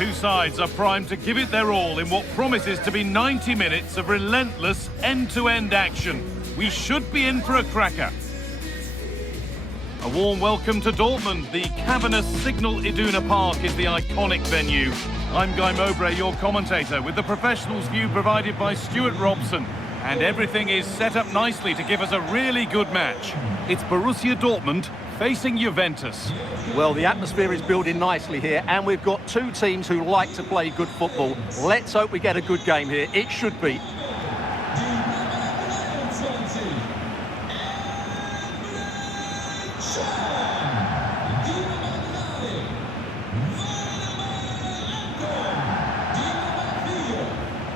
two sides are primed to give it their all in what promises to be 90 minutes of relentless end-to-end action. We should be in for a cracker. A warm welcome to Dortmund. The cavernous Signal Iduna Park is the iconic venue. I'm Guy Mowbray, your commentator, with the professionals' view provided by Stuart Robson. And everything is set up nicely to give us a really good match. It's Borussia Dortmund facing Juventus. Well, the atmosphere is building nicely here, and we've got two teams who like to play good football. Let's hope we get a good game here. It should be.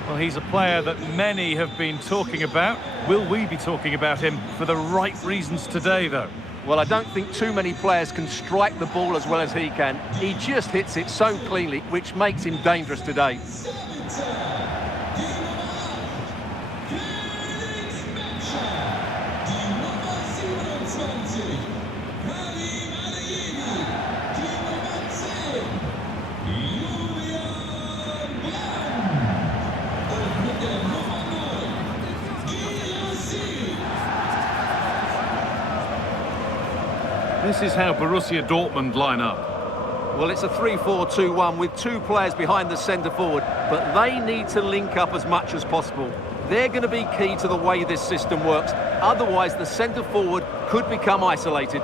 Well, he's a player that many have been talking about. Will we be talking about him for the right reasons today, though? Well, I don't think too many players can strike the ball as well as he can. He just hits it so cleanly, which makes him dangerous today. This is how Borussia Dortmund line up. Well, it's a 3-4-2-1 with two players behind the centre forward, but they need to link up as much as possible. They're going to be key to the way this system works. Otherwise, the centre forward could become isolated.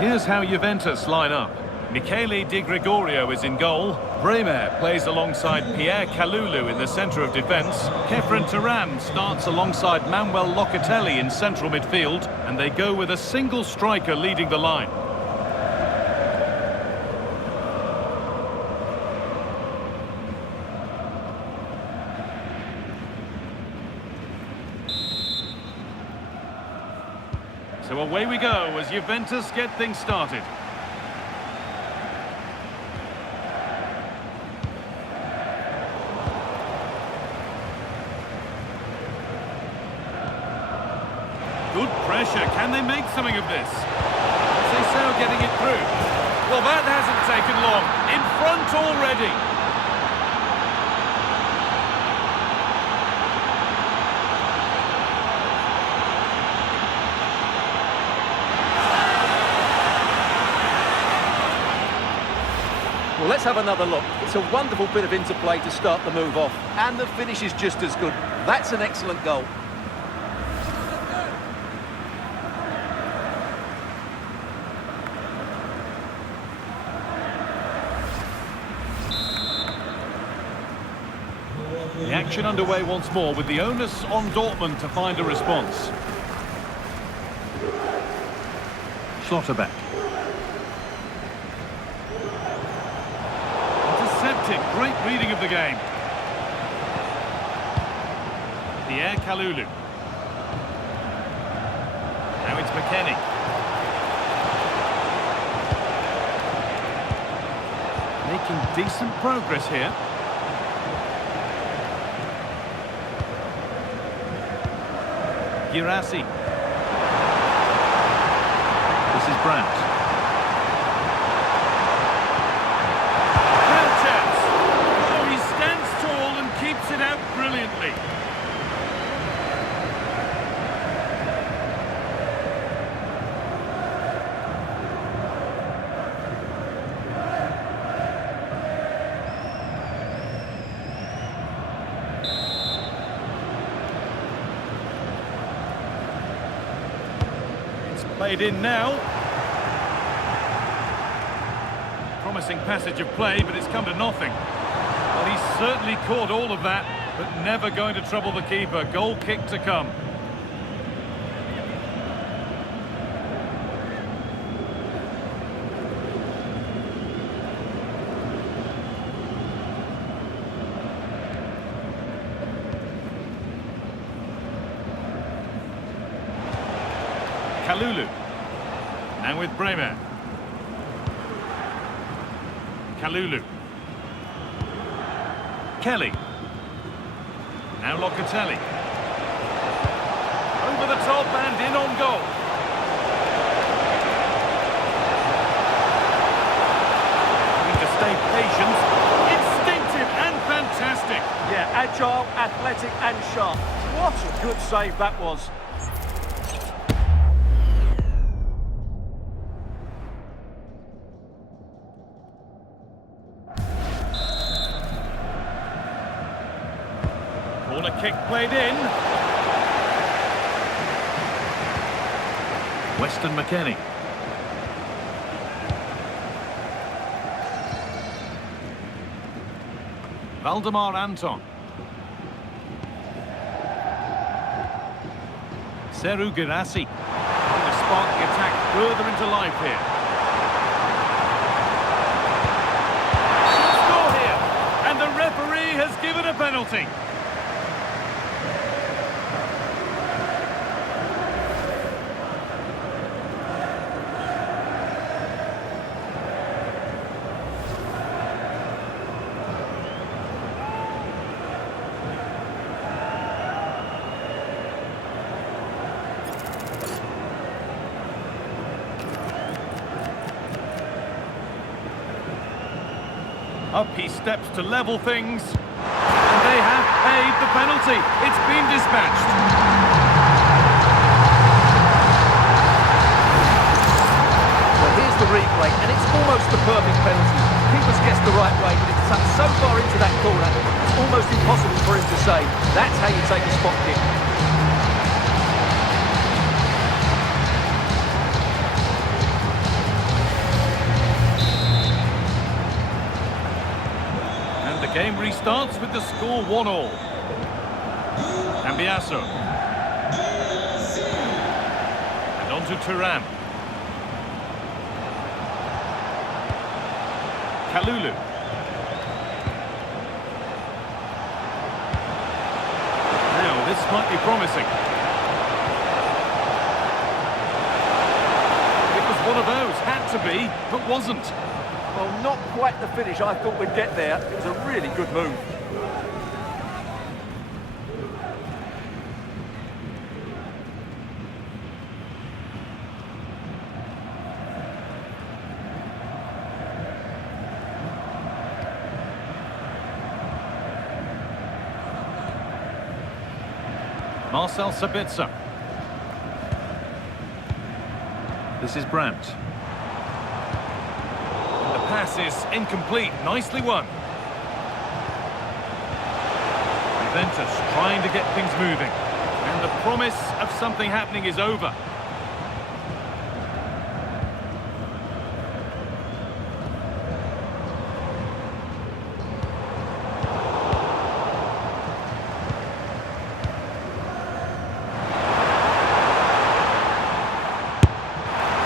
Here's how Juventus line up. Michele Di Gregorio is in goal. Bremer plays alongside Pierre Kalulu in the centre of defence. Khéphren Thuram starts alongside Manuel Locatelli in central midfield, and they go with a single striker leading the line. So away we go as Juventus get things started. Good pressure. Can they make something of this? Cesar getting it through. Well, that hasn't taken long. In front already. Well, let's have another look. It's a wonderful bit of interplay to start the move off. And the finish is just as good. That's an excellent goal. The action underway once more with the onus on Dortmund to find a response. Schlotterbeck. Intercepted. Great reading of the game. Pierre Kalulu. Now it's McKennie. Making decent progress here. Girassi. This is Brandt. Great chance. Oh, he stands tall and keeps it out brilliantly. Played in now. Promising passage of play, but it's come to nothing. Well, he's certainly caught all of that, but never going to trouble the keeper. Goal kick to come. Kalulu. And with Bremer. Kalulu. Kelly. Now Locatelli. Over the top and in on goal. athletic and sharp. What a good save that was. Corner kick played in. Weston McKennie. Valdemar Anton. Seru Girassi. To spark the attack further into life here. Should score here. And the referee has given a penalty. Up he steps to level things. And they have paid the penalty. It's been dispatched. Well, here's the replay, and it's almost the perfect penalty. Keeper's guessed the right way, but it's tucked so far into that corner, it's almost impossible for him to save. That's how you take a spot kick. The game restarts with the score 1-1. Cambiasso. And on to Thuram. Kalulu. Now, this might be promising. It was one of those, had to be, but wasn't. Well, not quite the finish I thought we'd get there. It was a really good move. Marcel Sabitzer. This is Brandt. Pass is incomplete. Nicely won. Juventus trying to get things moving. And the promise of something happening is over.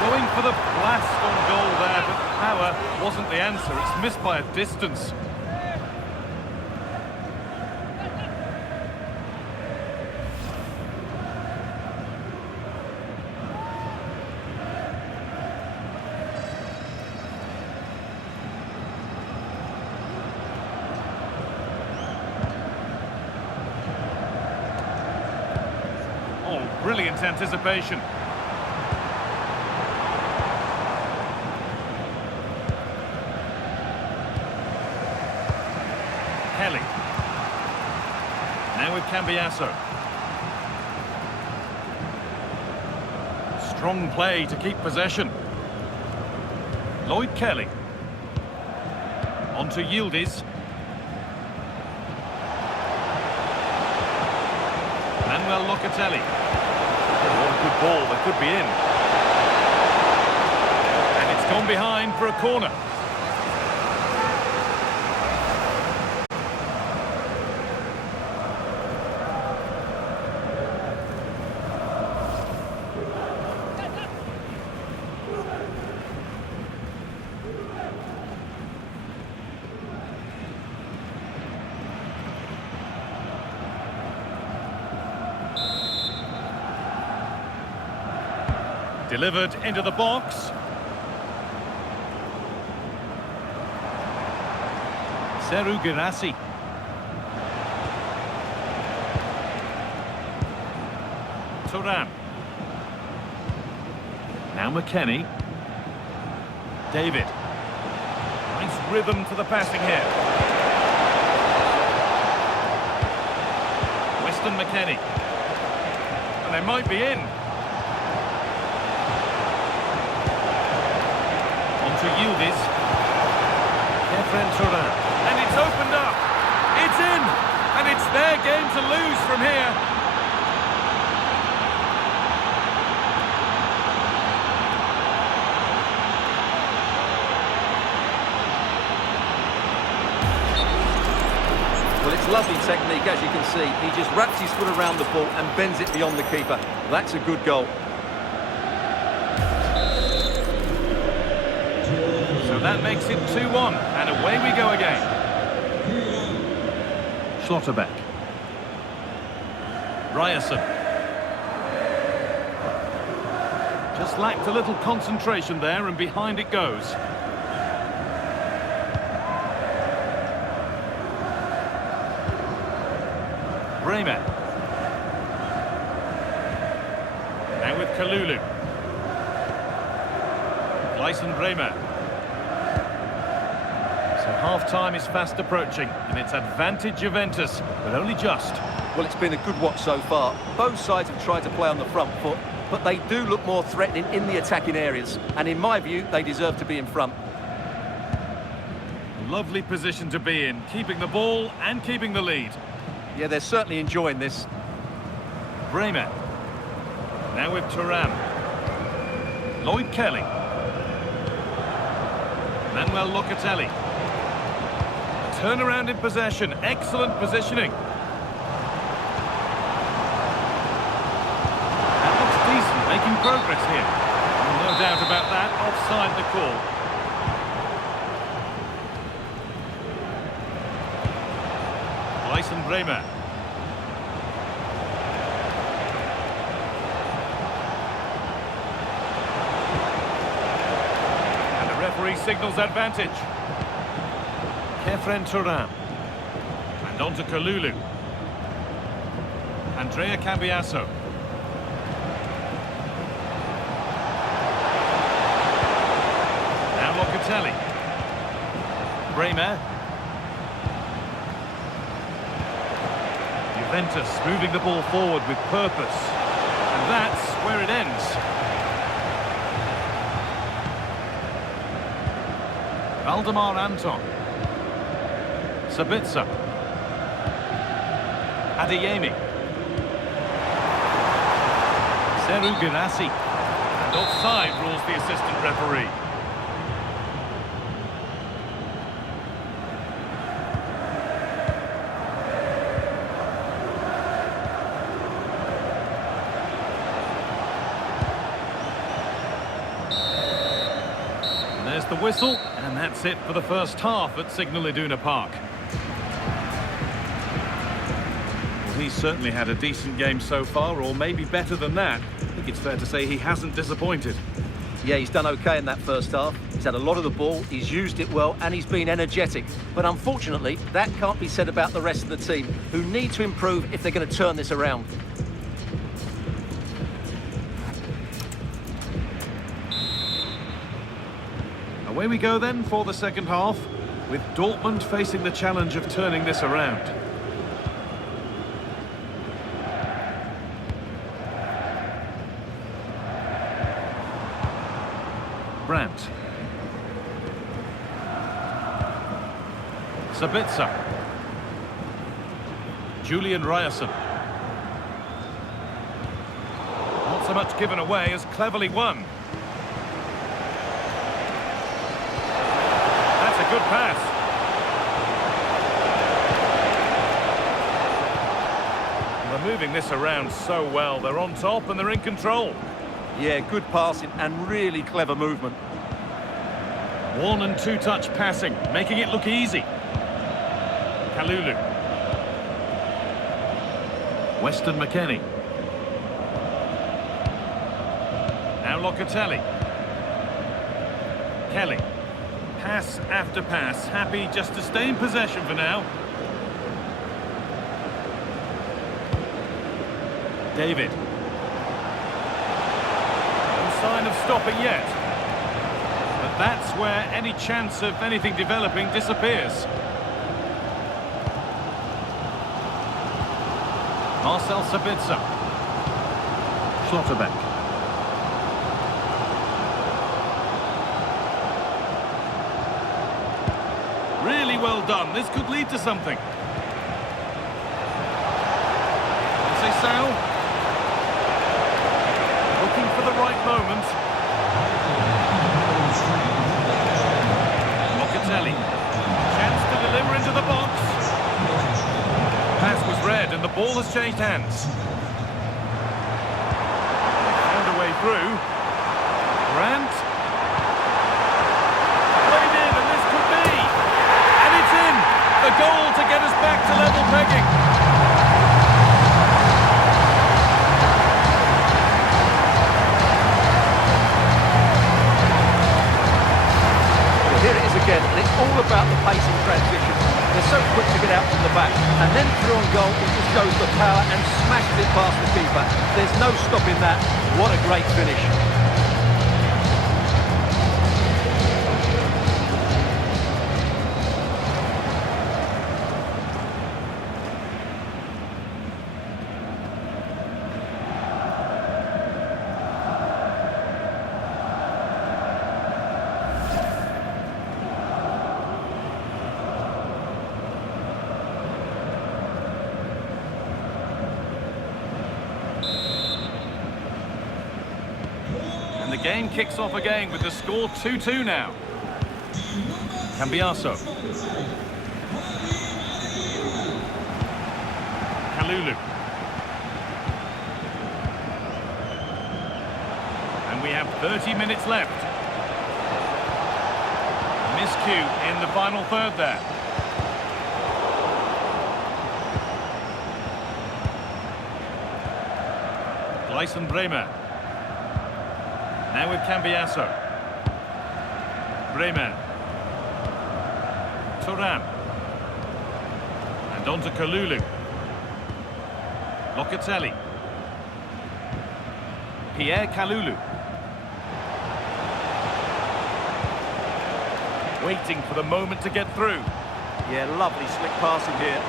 Going for the blast on goal there, but power wasn't the answer. It's missed by a distance. Oh, brilliant anticipation. Kelly. Now with Cambiasso. Strong play to keep possession. Lloyd Kelly. On to Yildiz. Manuel Locatelli. Oh, good ball, that could be in. And it's gone behind for a corner. Delivered into the box. Seru Girassi. Thuram. Now McKennie. David. Nice rhythm to the passing here. Weston McKennie. And they might be in. On to Yildiz. And it's opened up. It's in. And it's their game to lose from here. Well, it's lovely technique, as you can see. He just wraps his foot around the ball and bends it beyond the keeper. That's a good goal. So that makes it 2-1, and away we go again. Schlotterbeck. Ryerson. Just lacked a little concentration there, and behind it goes. Bremer. Now with Kalulu. Gleison Bremer. So half-time is fast approaching, and it's advantage Juventus, but only just. Well, it's been a good watch so far. Both sides have tried to play on the front foot, but they do look more threatening in the attacking areas. And in my view, they deserve to be in front. Lovely position to be in, keeping the ball and keeping the lead. Yeah, they're certainly enjoying this. Bremer. Now with Thuram. Lloyd Kelly. Manuel Locatelli. Turnaround in possession. Excellent positioning. That looks decent, making progress here. No doubt about that. Offside the call. Gleison Bremer. And the referee signals advantage. Kefren Thuram. And on to Kalulu. Andrea Cambiasso. Now Locatelli. Bremer. Juventus moving the ball forward with purpose. And that's where it ends. Valdemar Anton. Sabitzer. Adeyemi. Seru Girassi. And offside rules the assistant referee. And there's the whistle, and that's it for the first half at Signal Iduna Park. He's certainly had a decent game so far, or maybe better than that. I think it's fair to say he hasn't disappointed. Yeah, he's done okay in that first half. He's had a lot of the ball, he's used it well, and he's been energetic. But unfortunately, that can't be said about the rest of the team, who need to improve if they're going to turn this around. Away we go then for the second half, with Dortmund facing the challenge of turning this around. Brandt. Sabitzer. Julian Ryerson. Not so much given away as cleverly won. That's a good pass. They're moving this around so well. They're on top and they're in control. Yeah, good passing and really clever movement. One and two touch passing, making it look easy. Kalulu. Weston McKennie. Now Locatelli. Kelly. Pass after pass, happy just to stay in possession for now. David. Sign of stopping yet, but that's where any chance of anything developing disappears. Marcel Sabitzer. Schlotterbeck. Really well done. This could lead to something. Sao. Looking for the right moment. Locatelli. Chance to deliver into the box. Pass was read and the ball has changed hands. Found a way through. Grant. Played in and this could be. And it's in. The goal to get us back to level pegging. Here it is again, and it's all about the pace and transition. They're so quick to get out from the back, and then through on goal, it just goes for power and smashes it past the keeper. There's no stopping that. What a great finish. And the game kicks off again with the score 2-2 now. Cambiaso. Kalulu. And we have 30 minutes left. Miscue in the final third there. Gleison Bremer. Now with Cambiaso. Bremer. Turan. And on to Kalulu. Locatelli. Pierre Kalulu. Waiting for the moment to get through. Yeah, lovely slick passing here.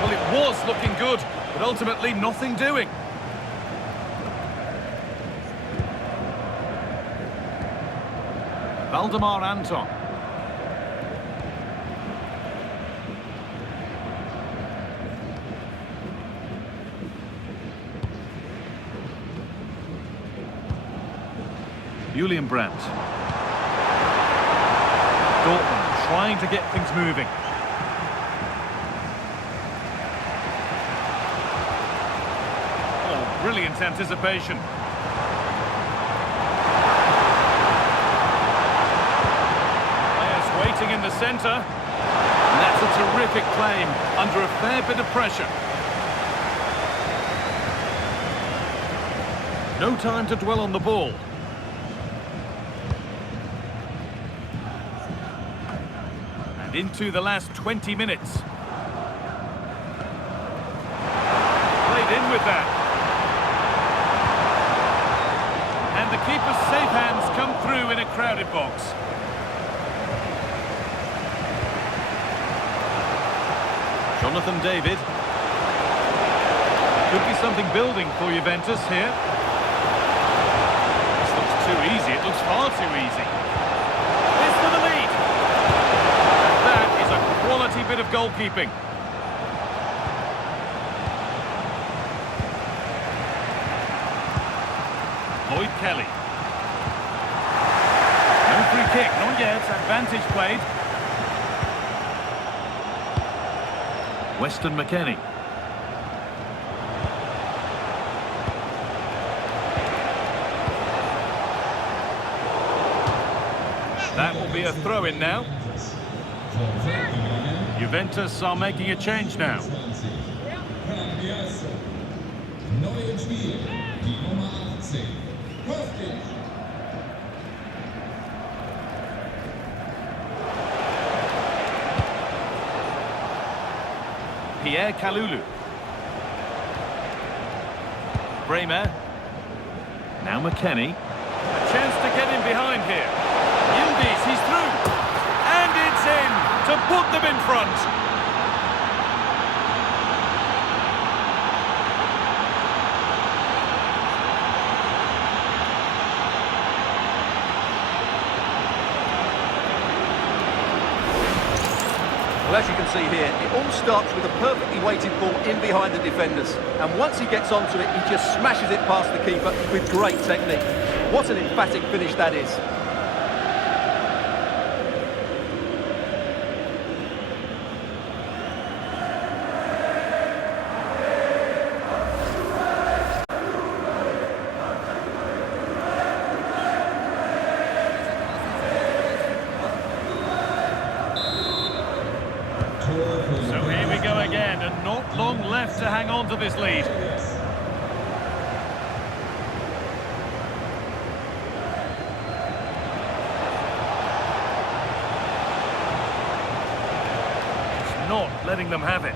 Well, it was looking good, but ultimately nothing doing. Valdemar Anton. Julian Brandt. Dortmund trying to get things moving. Oh, brilliant anticipation. Waiting in the centre, and that's a terrific claim under a fair bit of pressure. No time to dwell on the ball. And into the last 20 minutes. Played in with that. And the keeper's safe hands come through in a crowded box. Jonathan David. Could be something building for Juventus here. This looks too easy. It looks far too easy. This for the lead. And that is a quality bit of goalkeeping. Lloyd Kelly. No free kick, not yet. Advantage played. Weston McKennie. That will be a throw-in now. Juventus are making a change now. Pierre Kalulu. Bremer. Now McKennie. A chance to get in behind here. Yildiz, he's through. And it's in to put them in front. Well, as you can see here, it all starts with a perfectly weighted ball in behind the defenders. And once he gets onto it, he just smashes it past the keeper with great technique. What an emphatic finish that is. So here we go again, and not long left to hang on to this lead. It's not letting them have it.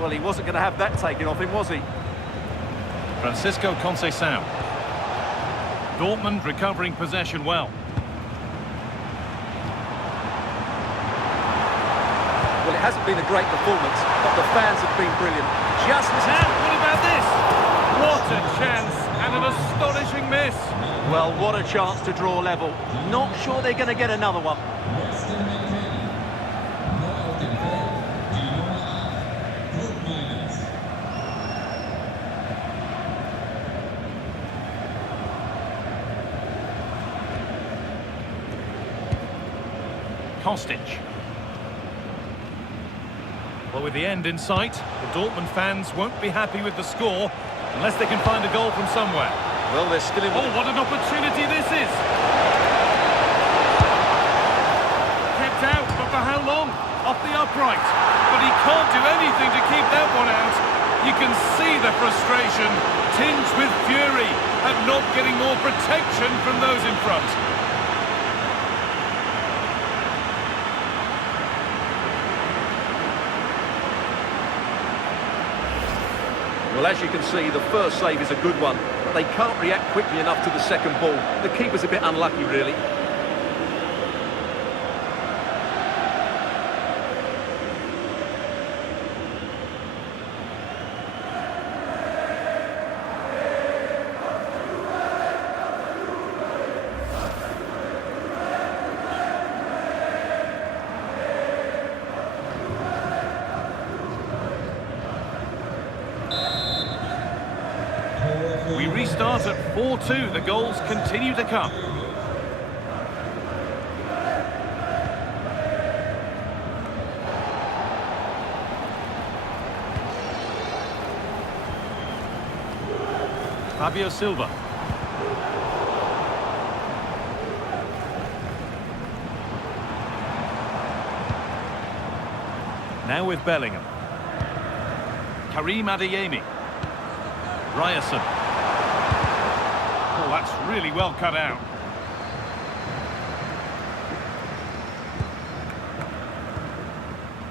Well, he wasn't going to have that taken off him, was he? Francisco Conceição. Dortmund recovering possession well. Well, it hasn't been a great performance, but the fans have been brilliant. Just listen. And what about this? What a chance, and an astonishing miss. Well, what a chance to draw level. Not sure they're going to get another one. Kostic. Well, with the end in sight, the Dortmund fans won't be happy with the score unless they can find a goal from somewhere. Well, they're still in... Oh, what an opportunity this is! Kept out, but for how long? Off the upright. But he can't do anything to keep that one out. You can see the frustration, tinged with fury, at not getting more protection from those in front. Well, as you can see, the first save is a good one, but they can't react quickly enough to the second ball. The keeper's a bit unlucky, really. We restart at 4-2. The goals continue to come. Fabio Silva. Now with Bellingham. Karim Adeyemi. Ryerson. Oh, that's really well cut out.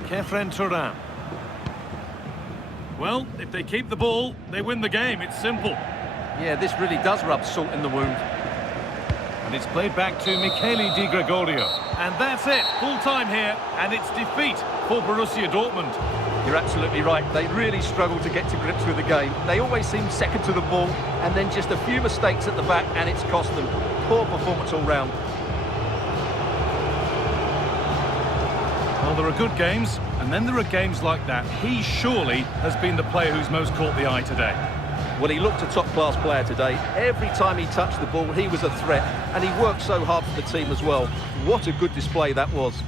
Kefren Turan. Well, if they keep the ball, they win the game. It's simple. Yeah, this really does rub salt in the wound. And it's played back to Michele Di Gregorio. And that's it. Full time here, and it's defeat for Borussia Dortmund. You're absolutely right. They really struggle to get to grips with the game. They always seem second to the ball, and then just a few mistakes at the back, and it's cost them. Poor performance all round. Well, there are good games, and then there are games like that. He surely has been the player who's most caught the eye today. Well, he looked a top-class player today. Every time he touched the ball, he was a threat, and he worked so hard for the team as well. What a good display that was.